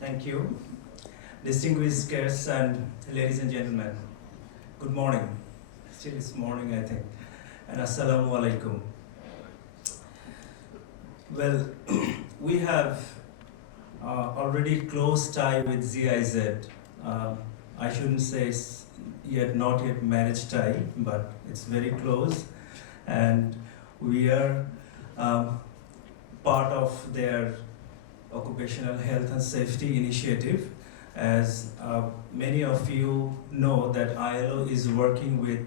Thank you. Distinguished guests and ladies and gentlemen, good morning. Still it's morning, I think. And assalamu alaikum. Well, we have already close tie with ZIZ. I shouldn't say not yet marriage tie, but it's very close. And we are part of their Occupational Health and Safety Initiative. As many of you know that ILO is working with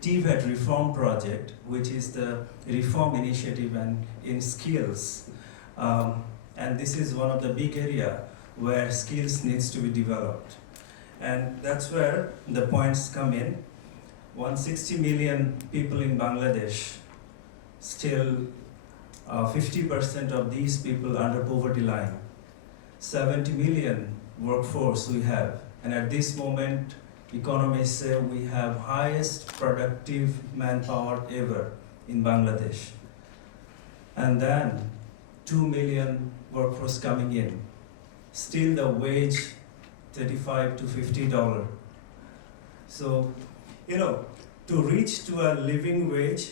TVET Reform Project, which is the reform initiative and in skills. And this is one of the big area where skills needs to be developed. And that's where the points come in. 160 million people in Bangladesh, still 50% of these people under poverty line. 70 million workforce we have. And at this moment, economists say we have highest productive manpower ever in Bangladesh. And then 2 million workforce coming in. Still the wage $35 to $50. So, to reach to a living wage,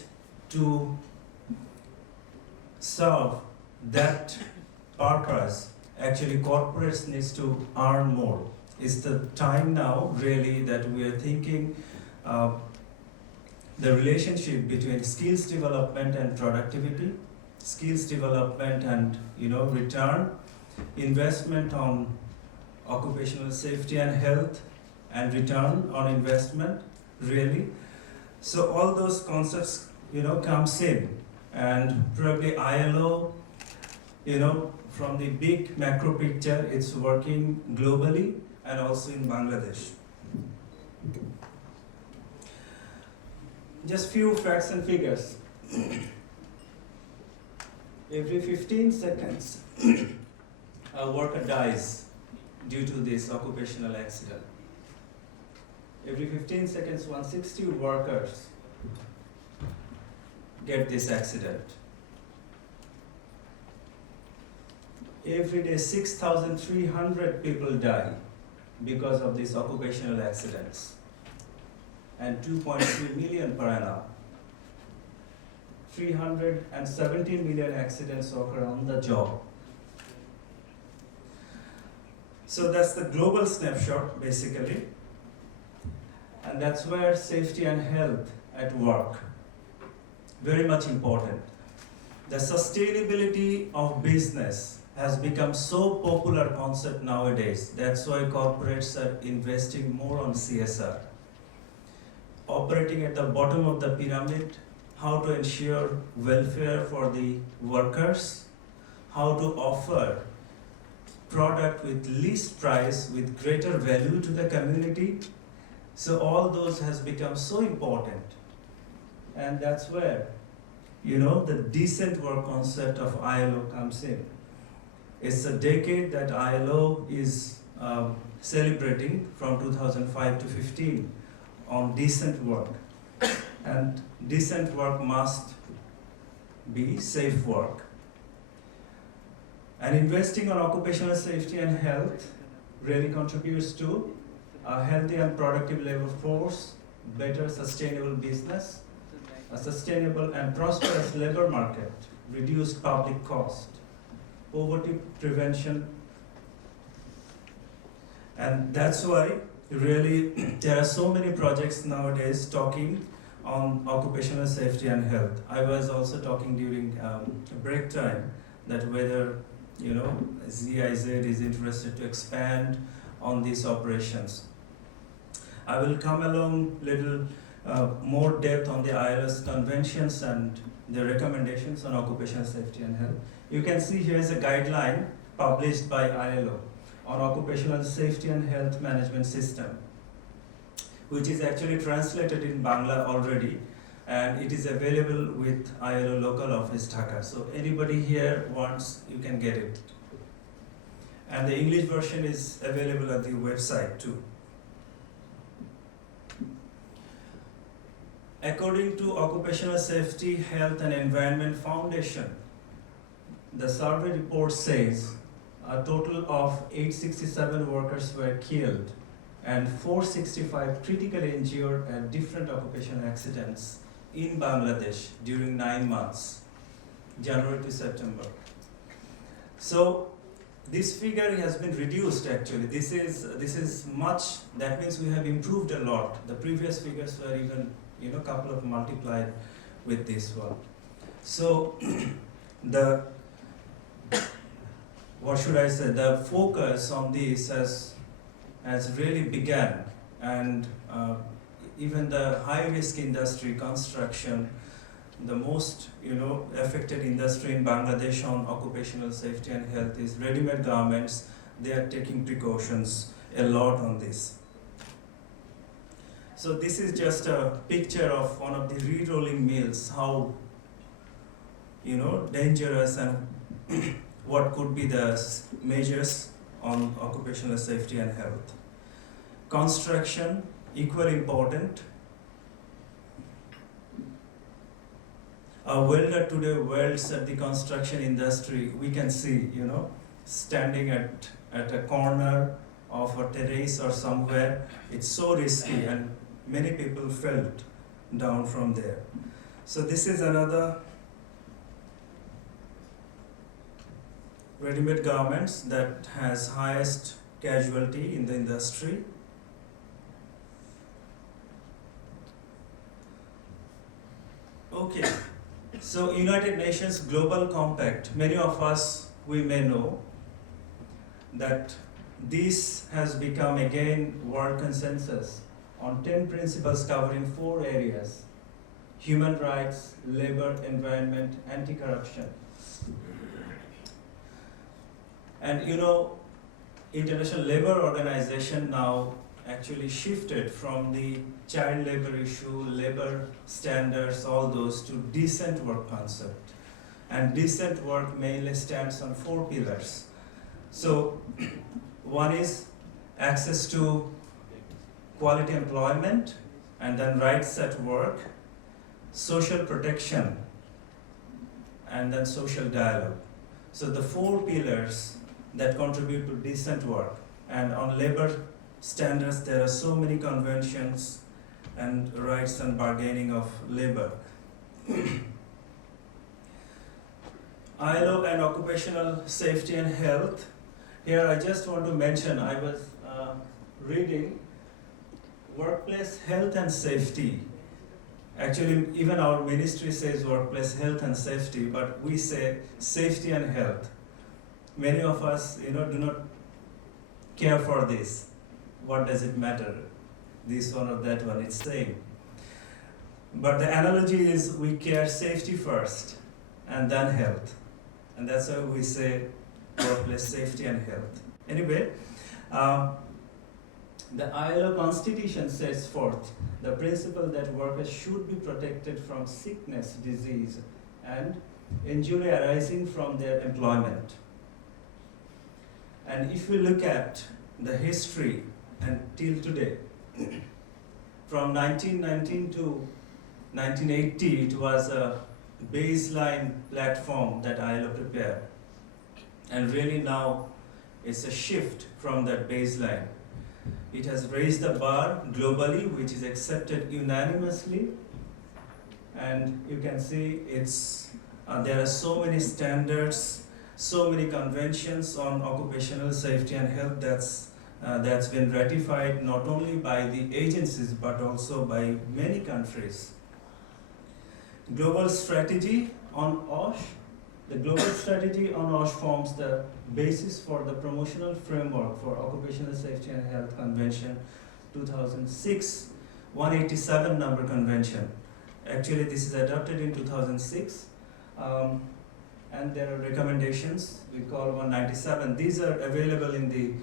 to serve that purpose, actually corporates needs to earn more. It's the time now really that we are thinking the relationship between skills development and productivity, skills development and return, investment on occupational safety and health, and return on investment really. So all those concepts comes in, and probably ILO from the big macro picture, it's working globally and also in Bangladesh. Just few facts and figures. Every 15 seconds, a worker dies due to this occupational accident. Every 15 seconds, 160 workers get this accident. Every day, 6,300 people die because of these occupational accidents, and 2.3 million per annum. 317 million accidents occur on the job. So that's the global snapshot, basically. And that's where safety and health at work, very much important. The sustainability of business has become so popular concept nowadays. That's why corporates are investing more on CSR. Operating at the bottom of the pyramid, how to ensure welfare for the workers, how to offer product with least price with greater value to the community. So all those has become so important. And that's where, the decent work concept of ILO comes in. It's a decade that ILO is celebrating from 2005 to 15 on decent work. And decent work must be safe work. And investing on occupational safety and health really contributes to a healthy and productive labor force, better sustainable business, a sustainable and prosperous labor market, reduced public cost, poverty prevention. And that's why really there are so many projects nowadays talking on occupational safety and health. I was also talking during break time that whether ZIZ is interested to expand on these operations. I will come along little more depth on the ILO's conventions and the recommendations on occupational safety and health. You can see here is a guideline published by ILO on occupational safety and health management system, which is actually translated in Bangla already, and it is available with ILO local office Dhaka. So anybody here wants, you can get it. And the English version is available at the website too. According to Occupational Safety, Health and Environment Foundation, the survey report says a total of 867 workers were killed and 465 critically injured at different occupational accidents in Bangladesh during 9 months, January to September. So this figure has been reduced actually. This is much, that means we have improved a lot. The previous figures were even, couple of multiplied with this one. So the focus on this has really begun, and even the high-risk industry, construction, the most affected industry in Bangladesh on occupational safety and health is ready-made garments. They are taking precautions a lot on this. So this is just a picture of one of the re-rolling mills, how dangerous and what could be the measures on occupational safety and health. Construction, equally important. A welder today welds at the construction industry. We can see, standing at a corner of a terrace or somewhere. It's so risky, and many people fell down from there. So this is another ready-made garments that has highest casualty in the industry. Okay, so United Nations Global Compact, many of us, we may know that this has become again world consensus on 10 principles covering 4 areas: human rights, labor, environment, anti-corruption. And International Labour Organization now actually shifted from the child labor issue, labor standards, all those, to decent work concept. And decent work mainly stands on 4 pillars. So one is access to quality employment, and then rights at work, social protection, and then social dialogue. So the 4 pillars that contribute to decent work. And on labor standards, there are so many conventions and rights and bargaining of labor. ILO and occupational safety and health. Here I just want to mention, I was reading workplace health and safety. Actually, even our ministry says workplace health and safety, but we say safety and health. Many of us, do not care for this. What does it matter? This one or that one, it's same. But the analogy is we care safety first and then health. And that's why we say workplace safety and health. Anyway, the ILO Constitution sets forth the principle that workers should be protected from sickness, disease, and injury arising from their employment. And if we look at the history until today, from 1919 to 1980, it was a baseline platform that ILO prepared. And really now, it's a shift from that baseline. It has raised the bar globally, which is accepted unanimously. And you can see there are so many standards, so many conventions on occupational safety and health that's been ratified not only by the agencies but also by many countries. Global strategy on OSH. The global strategy on OSH forms the basis for the promotional framework for Occupational Safety and Health Convention 2006, 187 number convention. Actually, this is adopted in 2006. And there are recommendations, we call 197. These are available in the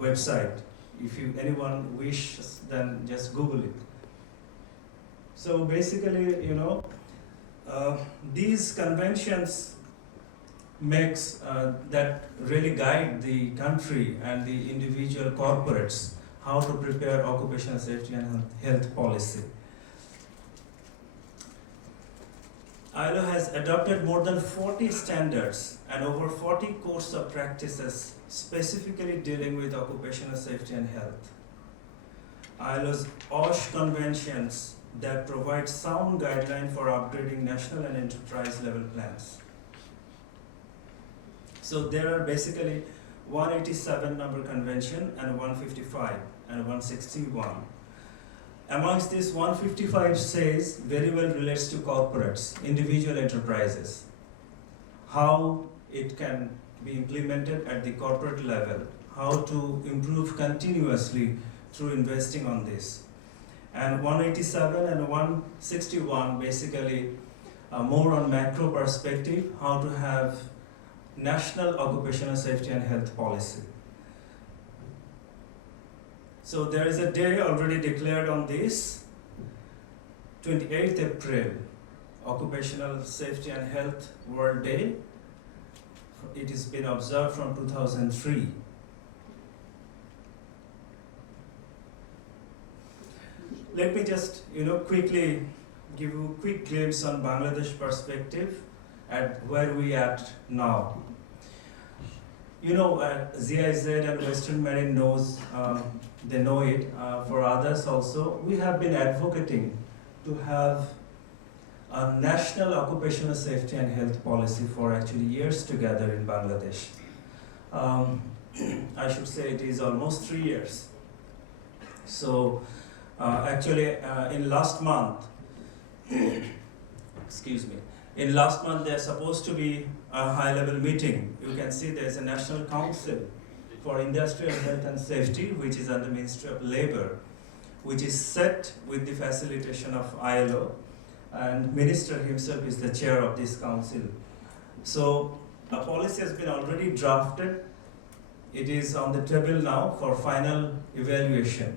website. If anyone wishes, then just Google it. So basically, these conventions makes that really guide the country and the individual corporates how to prepare occupational safety and health policy. ILO has adopted more than 40 standards and over 40 codes of practices specifically dealing with occupational safety and health. ILO's OSH conventions that provide sound guidelines for upgrading national and enterprise level plans. So there are basically 187 number convention and 155 and 161. Amongst this, 155 says very well relates to corporates, individual enterprises, how it can be implemented at the corporate level, how to improve continuously through investing on this. And 187 and 161 basically more on macro perspective, how to have national occupational safety and health policy. So there is a day already declared on this, 28th April, Occupational Safety and Health World Day. It has been observed from 2003. Let me just quickly give you a quick glimpse on Bangladesh perspective at where we at now. ZIZ and Western Marine knows, they know it. For others also, we have been advocating to have a national occupational safety and health policy for actually years together in Bangladesh. I should say it is almost 3 years. So in last month, excuse me, in last month there's supposed to be a high-level meeting. You can see there's a National Council for Industrial Health and Safety, which is under Ministry of Labor, which is set with the facilitation of ILO, and Minister himself is the chair of this council. So a policy has been already drafted. It is on the table now for final evaluation.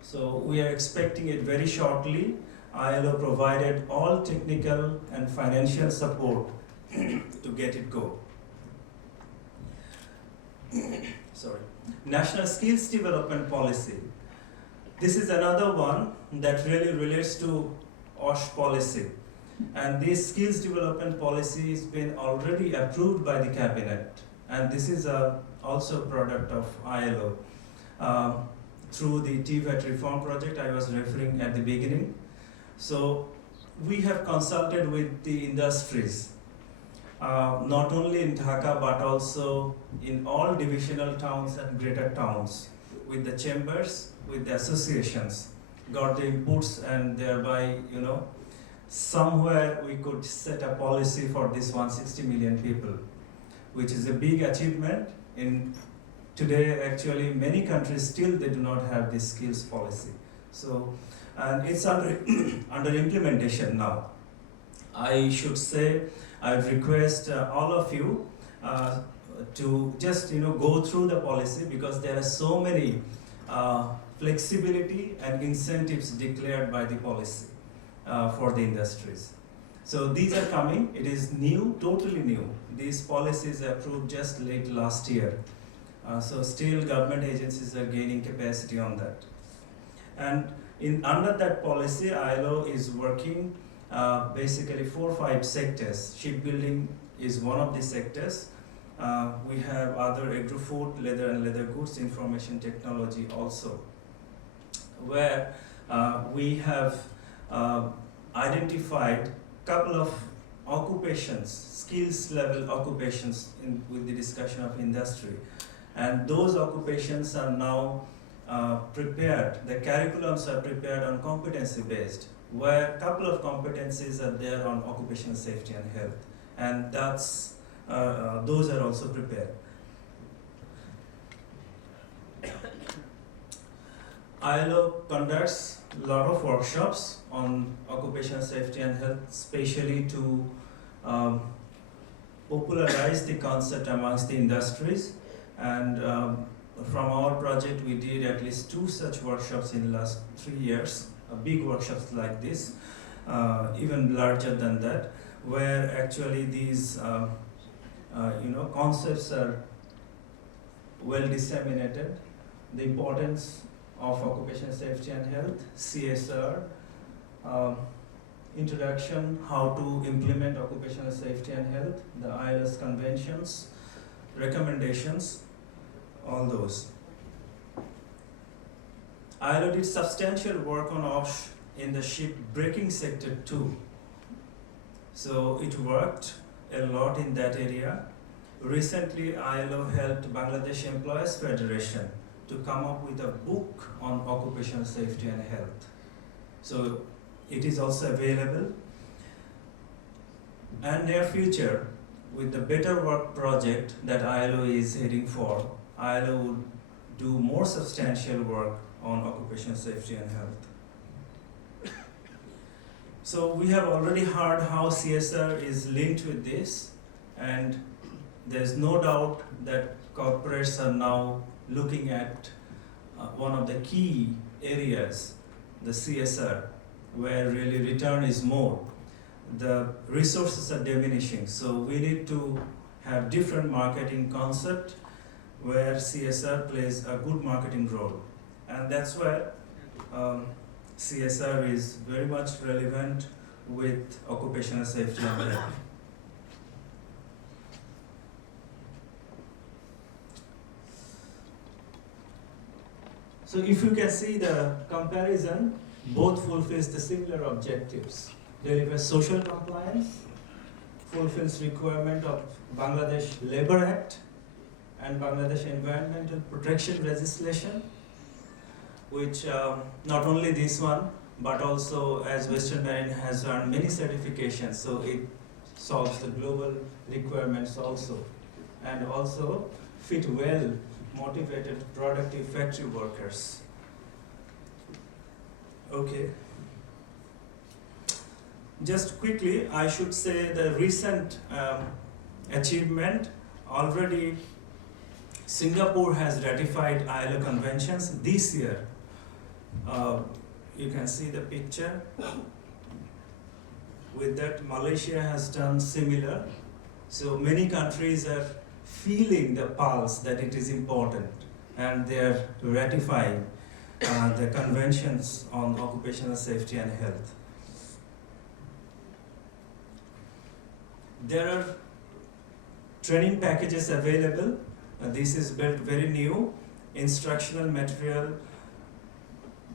So we are expecting it very shortly. ILO provided all technical and financial support to get it go. Sorry. National Skills Development Policy. This is another one that really relates to OSH policy. And this skills development policy has been already approved by the cabinet. And this is also a product of ILO. Through the TVET reform project I was referring at the beginning. So we have consulted with the industries, not only in Dhaka but also in all divisional towns and greater towns, with the chambers, with the associations, got the inputs, and thereby, somewhere we could set a policy for this 160 million people, which is a big achievement. In today, actually, many countries still they do not have this skills policy. So, and it's under under implementation now. I should say, I request all of you to just go through the policy, because there are so many flexibility and incentives declared by the policy for the industries. So these are coming. It is new, totally new. These policies are approved just late last year. So still government agencies are gaining capacity on that. And under that policy, ILO is working basically 4 or 5 sectors. Shipbuilding is one of the sectors. We have other agri-food, leather and leather goods, information technology also, where we have identified a couple of occupations, skills level occupations with the discussion of industry. And those occupations are now prepared, the curriculums are prepared on competency based, where a couple of competencies are there on occupational safety and health. And that's, those are also prepared. ILO conducts a lot of workshops on occupational safety and health, especially to popularize the concept amongst the industries. And from our project, we did at least 2 such workshops in the last 3 years, big workshops like this, even larger than that, where actually these concepts are well disseminated. The importance of occupational safety and health, CSR, Um, Introduction, how to implement occupational safety and health, the ILO's conventions, recommendations, all those. ILO did substantial work on OSH in the ship breaking sector too. So it worked a lot in that area. Recently, ILO helped Bangladesh Employees Federation to come up with a book on occupational safety and health. So it is also available. And near future, with the Better Work project that ILO is heading for, ILO will do more substantial work on occupational safety and health. So we have already heard how CSR is linked with this, and there's no doubt that corporates are now looking at one of the key areas, the CSR, where really return is more. The resources are diminishing, so we need to have different marketing concept where CSR plays a good marketing role. And that's where CSR is very much relevant with occupational safety and health. So if you can see the comparison, both fulfills the similar objectives. Delivers social compliance, fulfills requirement of Bangladesh Labour Act and Bangladesh Environmental Protection Legislation, which not only this one, but also as Western Marine has earned many certifications, so it solves the global requirements also, and also fit well motivated, productive factory workers. Okay. Just quickly, I should say the recent achievement, already Singapore has ratified ILO conventions this year. You can see the picture. With that, Malaysia has done similar. So many countries are feeling the pulse that it is important, and they are ratifying the conventions on occupational safety and health. There are training packages available. This is built very new. Instructional material,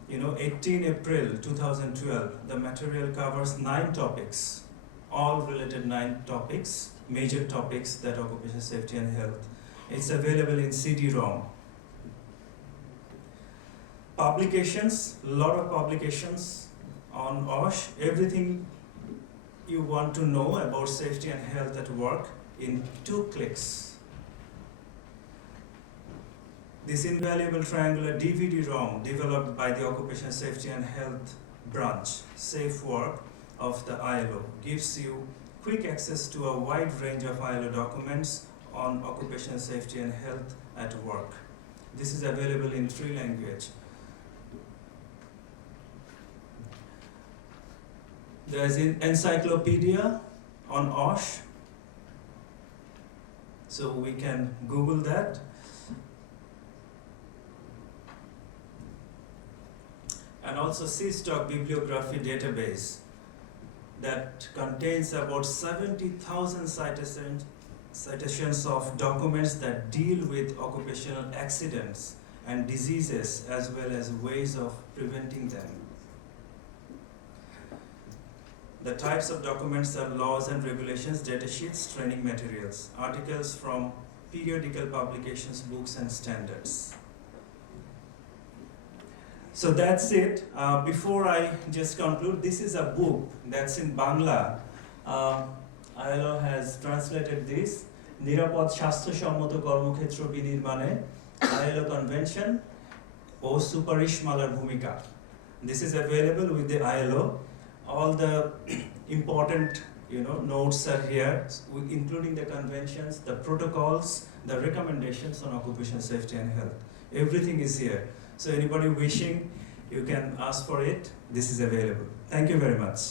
18 April 2012, the material covers 9 topics, all related 9 topics, major topics that occupational safety and health. It's available in CD-ROM. Publications, a lot of publications on OSH, everything you want to know about safety and health at work in 2 clicks. This invaluable triangular DVD-ROM developed by the Occupational Safety and Health branch, Safe Work of the ILO, gives you quick access to a wide range of ILO documents on occupational safety and health at work. This is available in 3 languages. There is an encyclopedia on OSH, so we can Google that. And also C-Stock bibliography database that contains about 70,000 citations of documents that deal with occupational accidents and diseases, as well as ways of preventing them. The types of documents are laws and regulations, data sheets, training materials, articles from periodical publications, books, and standards. So that's it. Before I just conclude, this is a book that's in Bangla. ILO has translated this. নিরাপদ স্বাস্থ্যসম্মত কর্মক্ষেত্র বিনির্মাণে ILO Convention ও সুপারিশমালার ভূমিকা. This is available with the ILO. All the important notes are here, including the conventions, the protocols, the recommendations on occupational safety and health. Everything is here. So anybody wishing, you can ask for it. This is available. Thank you very much.